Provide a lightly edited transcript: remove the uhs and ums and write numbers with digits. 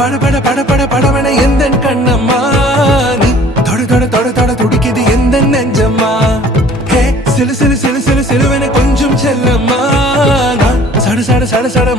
பட பட பட பட படவன எந்த கண்ணம்மா நீ தொட தொட தொட தொட துடிக்குது எந்த நெஞ்சம்மா ஹே சிலு சிலு சிலு சிலு சிலுவன கொஞ்சம் செல்லம்மா நான் சட சட சட சட